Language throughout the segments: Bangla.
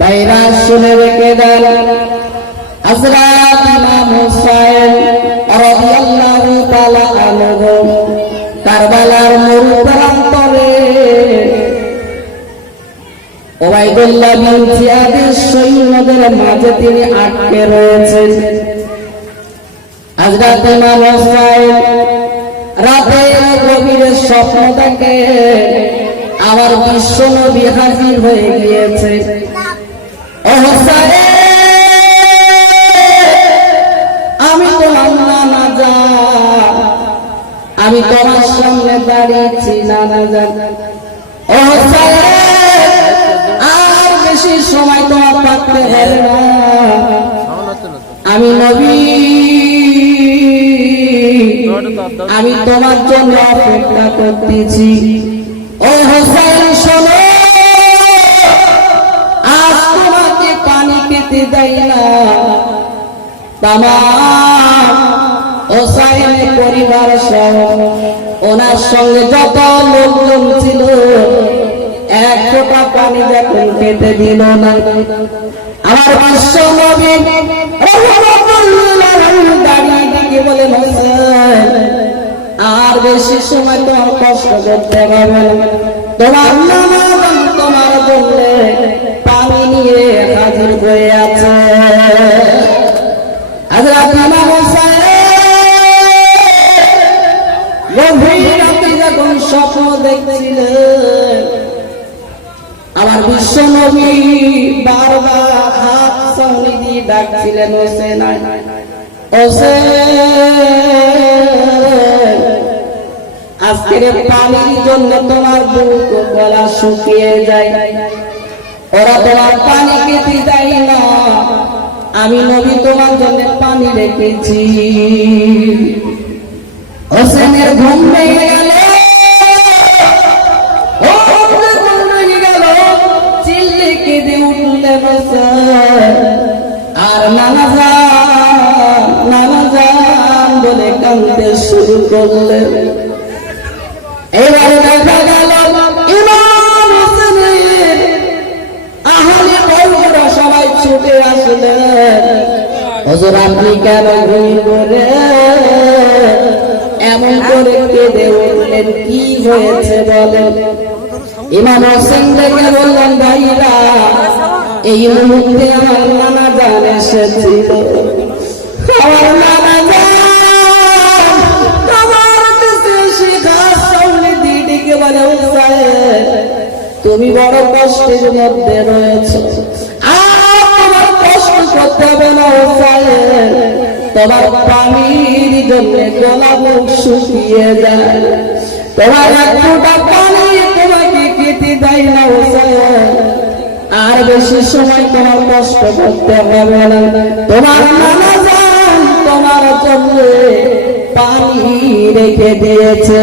বাইরা শুনে রেখে দেন। হযরত ইমাম হুসাইন রাদিয়াল্লাহু তাআলা আনহু কারবালার মরু প্রান্তরে ওবাইদুল্লাহ বিন সৈন্যদের মাঝে তিনি আটকে রয়েছেন। হযরত ইমাম হুসাইন রাতে গভীরে স্বপ্ন দেখে আমার বিশ্ব নবী হাজির হয়ে গিয়েছে আমি তোমার আমি তোমার সামনে দাঁড়িয়েছি আর বেশি সময় তোমার হবে না। আমি নবী। আমি তোমার জন্য অপেক্ষা করতেছি। ও পরিবার ওনার সঙ্গে যত লোকজন ছিল, এক পানি যখন দিল না। আমার আর বেশি সময় তোমার কষ্ট করতে হবে তোমার হাজির হয়ে আছে হযরত হোসেন গভীর রাতে যখন স্বপ্ন দেখছিলেন, আমার বিশ্ব নবী বারবার হাত দিয়ে ডাকছিলেন, হোসেন হোসেন, আজকের পানির জন্য তোমার বুক গলা শুকিয়ে যায়। ওরা তোমার পানি খেতে দেয় না। আমি নবী তোমার জন্য পানি রেখেছি। হোসেনের ঘুম ভেঙে গেল। আর নানা যান নানা যান বলে কাঁদতে শুরু করলেন। কেন এমন করে কেঁদে উঠলেন কি হয়েছে বলেন? ইমাম হোসেন দেখে বললেন ভাইরা এই মুহূর্তে আমার নানা জান এসেছিল। আমার নানা জান আমার কাছে এসে ঘাস সামনে দিয়ে ডেকে বলে "হুসাইন, তুমি বড় কষ্টের মধ্যে রয়েছে। তোমার শুকিয়ে যায়। তোমার পানি তোমাকে খেতে দেয় না আর বেশি সময় তোমার কষ্ট করতে হবে না। তোমার তোমার জন্য পানি রেখে দিয়েছে।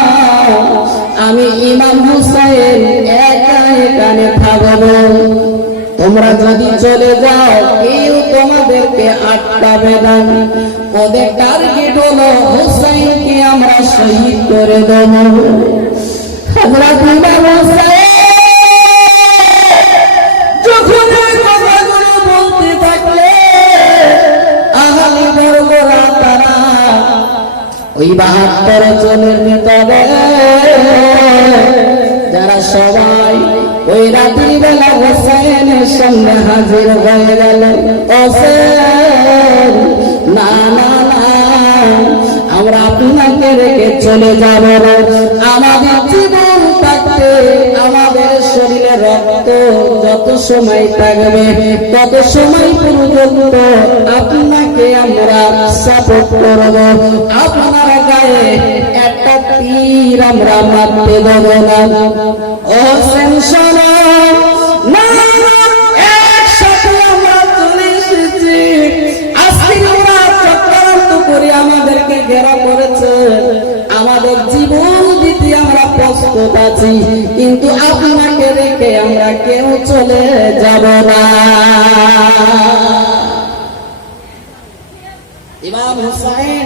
আমি ইমাম হুসাইন একা এখানে থাকব। তোমরা যদি চলে যাও, কেউ তোমাদেরকে আটকাবে না। ওদের টার্গেট হলো হুসাইনকে আমরা শহীদ করে দেব। আমরা ইমাম হুসাইন ওই বাহাত্তর জনের ভিতরে যারা সবাই ওই রাত্রি বেলা হোসেনের সামনে হাজির হয়ে গেল না না না, আমরা আপনাকে রেখে চলে যাব। আমাদের জীবন থাকতে আমাদের শরীরে রক্ত যত সময় থাকবে, তত সময় পর্যন্ত আপনাকে আপনাকে আমরা সাপোর্ট করব। আপনার গায়ে একটা তীর আমরা মারতে দেব না। ও সেনশন আমাদেরকে ঘেরা করেছে। আমাদের জীবন দিতে আমরা প্রস্তুত কিন্তু আপনাকে রেখে আমরা কেউ চলে যাব না। ইমাম হুসাইন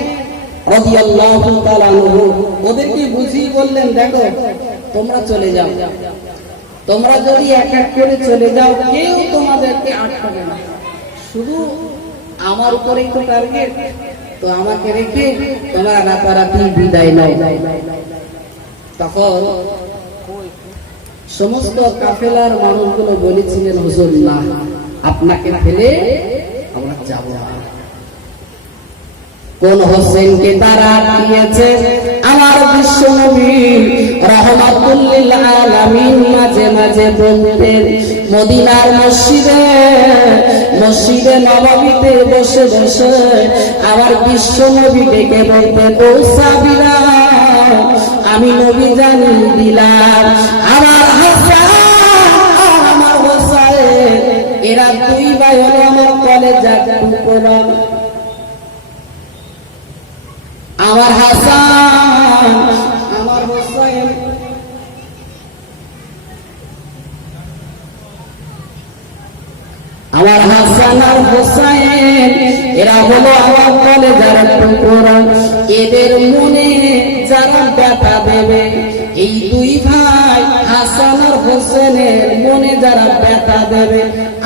রাদিয়াল্লাহু তাআলা আনহু ওদেরকে বুঝিয়ে বললেন, দেখো, তোমরা চলে যাও। তোমরা যদি এক এক করে চলে যাও, কেউ তোমাদেরকে আটকাবে না। শুধু আমার উপরেই তো টার্গেট, তো আমাকে রেখে তোমরা রাতারাতি বিদায় নাও। তখন সমস্ত কাফেলার মানুষগুলো বলেছিলেন, হুজুর, না, আপনাকে ফেলে আমরা যাব না। কোন হোসেনকে তারা আটকিয়েছে। আমার বিশ্ব নবী রহমাতুল্লিল আলামিন মাঝে মাঝে বলতেন, মদিনার মসজিদে মসজিদে নববীতে বসে বসে আমার বিশ্ব নবী ডেকে বলতেন, ও আমি নবী জানি দিলাম। আমার আমার এরা দুই ভাই হলো আমার কলেজের টুকরা হোসেন এরা হলো আমার কলে যারা টুকরা। এদের মনে যারা ব্যথা দেবে, এই দুই ভাই হাসান আর হোসেনের মনে যারা ব্যথা দেবে,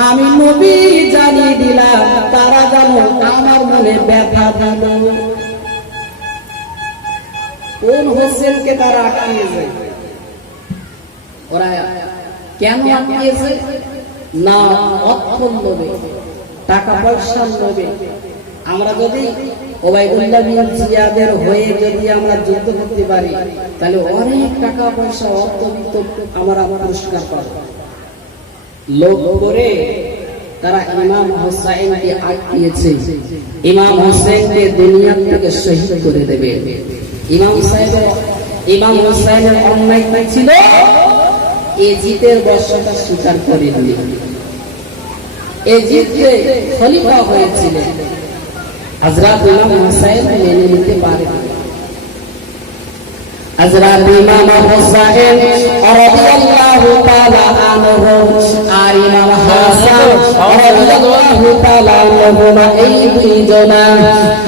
আমি নবী জানিয়ে দিলাম, তারা যেন আমার মনে ব্যথা দিল কোন হোসেনকে তারা আটকিয়েছে? ওরা কেন আটকিয়েছে? না লোভে টাকা পয়সার লোভে আমরা যদি হয়ে যদি আমরা যুদ্ধ করতে পারি, তাহলে অনেক টাকা পয়সা আমরা পুরস্কার পাবো। করে তারা ইমাম আটকিয়েছে। ইমাম হোসেনকে দুনিয়া থেকে শহীদ করে দেবে। ইমাম সাহেবের, ইমাম অন্যায় ছিল? এ জিতের বর্ষটা স্বীকার করেননি। এ জিতে খলিফা হয়েছিলেন। হযরত ইমাম হোসাইন মেনে নিতে হযরত ইমাম হোসাইন রাদিয়াল্লাহু তাআলা আনহু, আর ইমাম হাসান রাদিয়াল্লাহু তাআলা আনহু এই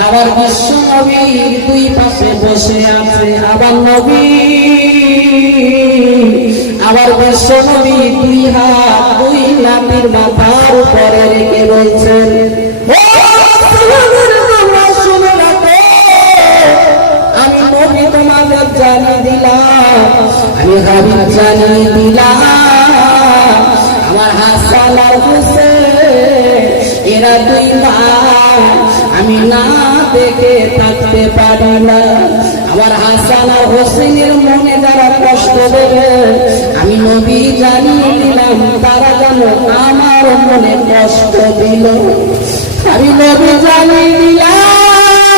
আমার বিশ্ব নবীর দুই পাশে বসে আছে। আবার নবী আবার বিশ্ব নবী দুই হাত, দুই লাঠির মাথার উপরে রেখে বলছেন, "ও মুসলমানের তোমরা শুনে রাখো, আমি আমি আমার হাসান, এরা দুই ভাই আমি না দেখে থাকতে পারি না। আমার হাসান আর হোসেনের মনে যারা কষ্ট দেবে, আমি নবী জানিয়ে দিলাম, তারা যেন আমার মনে কষ্ট দিল। আমি নবী জানিয়ে দিলাম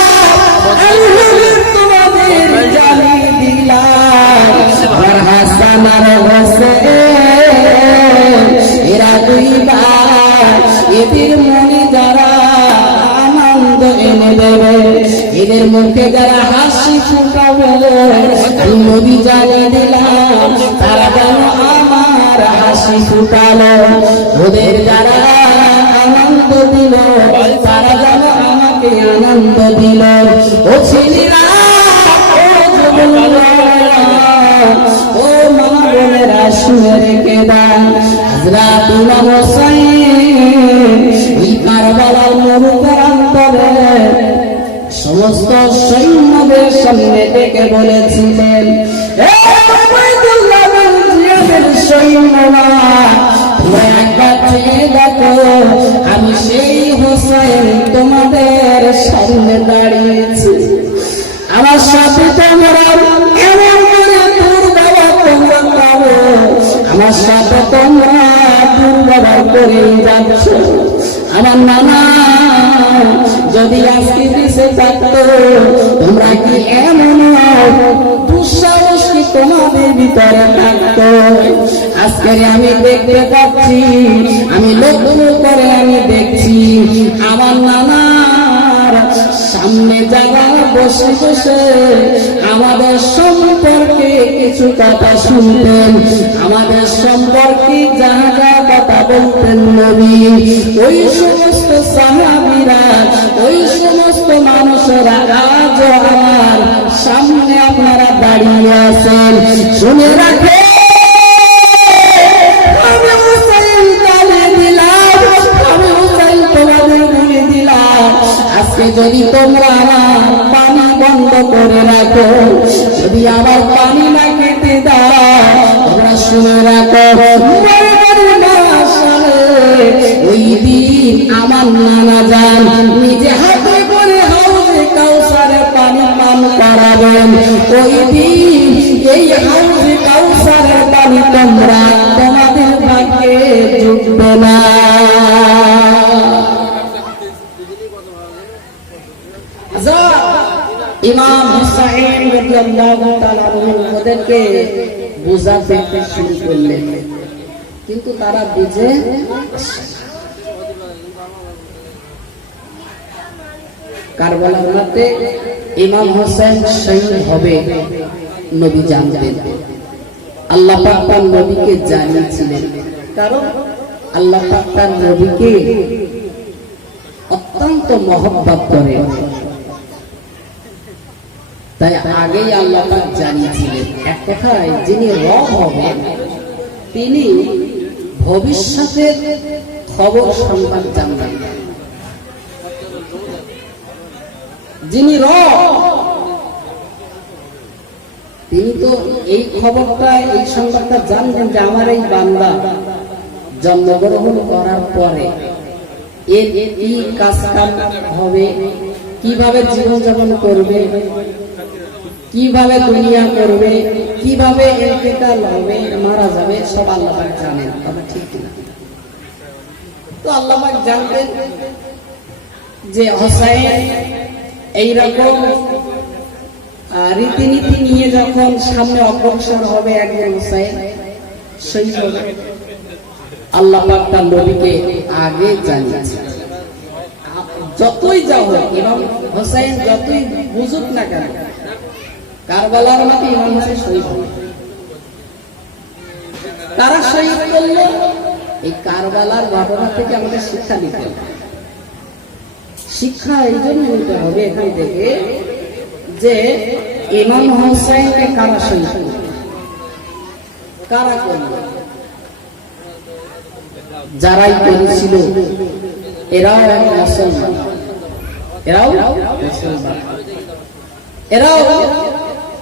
তোমাদের জানিয়ে দিলাম। আমার হাসান আর হোসেন, এরা দুই এদের মনে যারা আনন্দ এনে দেবে। এদের মুখে যারা হাসি ফুটাবে নবী জানিয়ে দিলাম, তারা যেন আমার হাসি ফুটালো। ওদের যারা আনন্দ দিল, তারা যেন আমাকে আনন্দ দিল। ও ছেলেরা হোসেন ওই কারবালার মরুপ্রান্তরে সমস্ত সৈন্যদের সামনে ডেকে বলেছিলেন আমার নানা, যদি আজকে দেশে থাকতো, তোমরা কি এমন দুঃসাহস কি তোমাদের ভিতরে থাকতো। আজকে আমি দেখতে পাচ্ছি, আমি লক্ষ্য করে আমি দেখছি, আমার নানার সামনে যারা বসে বসে আমাদের সম্পর্কে কিছু কথা শুনতেন, আমাদের সম্পর্কে যাহা যা কথা বলতেন নবী, ওই সমস্ত সাহাবিরা, ওই সমস্ত মানুষেরা আজ আমার সামনে আপনারা দাঁড়িয়ে আছেন। শুনে রাখে রাদিয়াল্লাহু তাআলা আনহু শুরু করলেন। কিন্তু তারা বুঝে ইমাম হোসেন শহীদ হবে, নবী জানতেন। আল্লাহ তার নবীকে জানিয়েছিলেন। কারণ আল্লাহ তার নবীকে অত্যন্ত মহব্বত করে তাই আগেই আল্লাহ পাক জানিয়েছিলেন, এক কথায় যিনি রব হবেন, তিনি ভবিষ্যতের খবর সংবাদ জানবেন যিনি রব, তিনি তো এই খবরটা, এই সংবাদটা জানবেন যে আমার এই বান্দা জন্মগ্রহণ করার পরে এর কি কাজ হবে, কীভাবে জীবনযাপন করবে কীভাবে দুনিয়া করবে, কীভাবে এতেকাল হবে মারা যাবে, সব আল্লাহ পাক জানেন, তবে ঠিক না। তো আল্লাহ পাক জানতেন যে হোসাইন এইরকম রীতিনীতি নিয়ে যখন সামনে অগ্রসর হবে একজন হোসাইন, সেই আল্লাহ তার নবীকে আগে জানিয়েছে। যতই যাও হোক ইমাম হোসাইন যতই বুঝুক না কেন কারবালার মতো ইমাম হোসেন শহীদ হবে তারা শহীদ করল? এই কারবালার ঘটনা থেকে আমাদের শিক্ষা নিতে হবে। শিক্ষা এই জন্য নিতে হবে এখান থেকে যে ইমাম হোসাইনকে কারা শহীদ করল? কারা করল? যারাই করেছিল, এরাও এক মুসলমান। এরাও মুসলমান। এরাও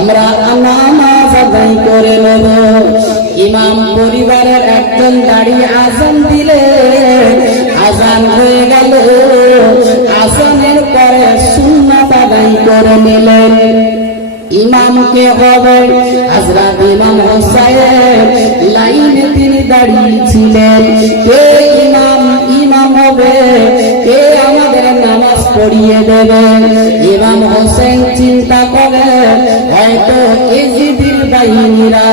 আমরা নামাজ আদায় করে নেব। ইমাম পরিবারের একজন দাঁড়িয়ে আজান দিলে আজান হয়ে গেল। আজানের পরে সুন্নাত আদায় করে নিলেন। ইমামকে হবে হযরত ইমাম হোসাইন। লাইনে তিনি দাঁড়িয়েছিলেন কে ইমাম ইমাম হবে। কে নামাজ পড়িয়ে দেবে। ইমাম হোসেন চিন্তা করে, হয়তো এজিদির বাহিনীরা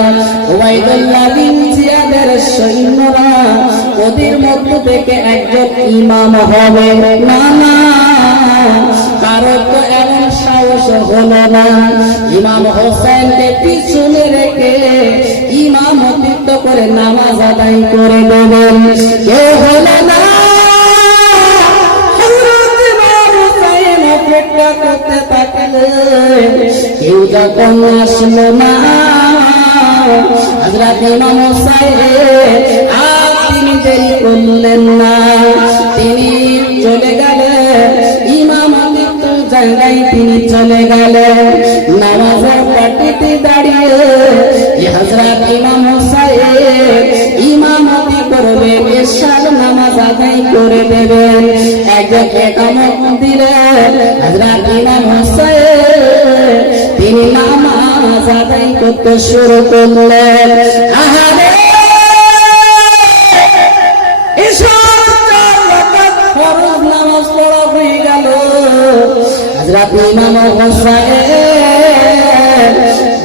বিন জিয়াদের সৈন্যরা ওদের মধ্য থেকে একজন ইমাম হবে। না কারও তো এমন সাহস হলো না। ইমাম হোসেনকে পিছনে রেখে ইমামতিত্ব করে নামাজ আদায় করে দেবেন। কেউ হলো না অপেক্ষা করতে থাকলেন কেউ যখন আসলো না হযরত ইমাম হোসেন আর তিনি দেরি করলেন না। তিনি চলে গেলেন জায়গায় তিনি চলে গেলেন। নামাজের পাটিতে দাঁড়িয়ে হজরত ইমাম করবে নামাজ আদায় করে দেবেন। একজন একামত হোসাইন তিনি নামাজ আদায় করতে শুরু করলেন। নামাজ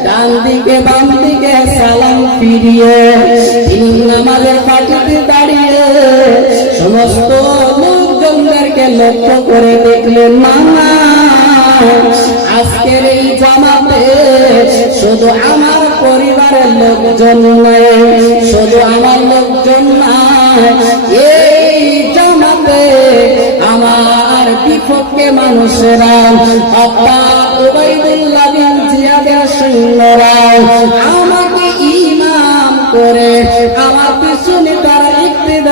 ডান দিকে বাম দিকে সালাম ফিরিয়ে তিনি নামাজের দাঁড়িয়ে সমস্ত লোকজনদেরকে লক্ষ্য করে দেখলেন মামা, আজকের এই জামাতে শুধু আমার পরিবারের লোকজন নয়, শুধু আমার লোকজন নয়, এই জামাতে আমার বিপক্ষে মানুষেরা অর্থাৎ উবাইদুল্লাহ জিয়াদের সৈন্যরা আমাকে ইমাম করে আমার পিছনে তারা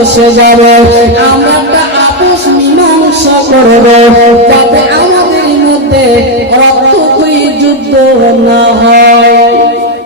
বসে যাবে। আমরা আপোষ মীমাংসা করবে।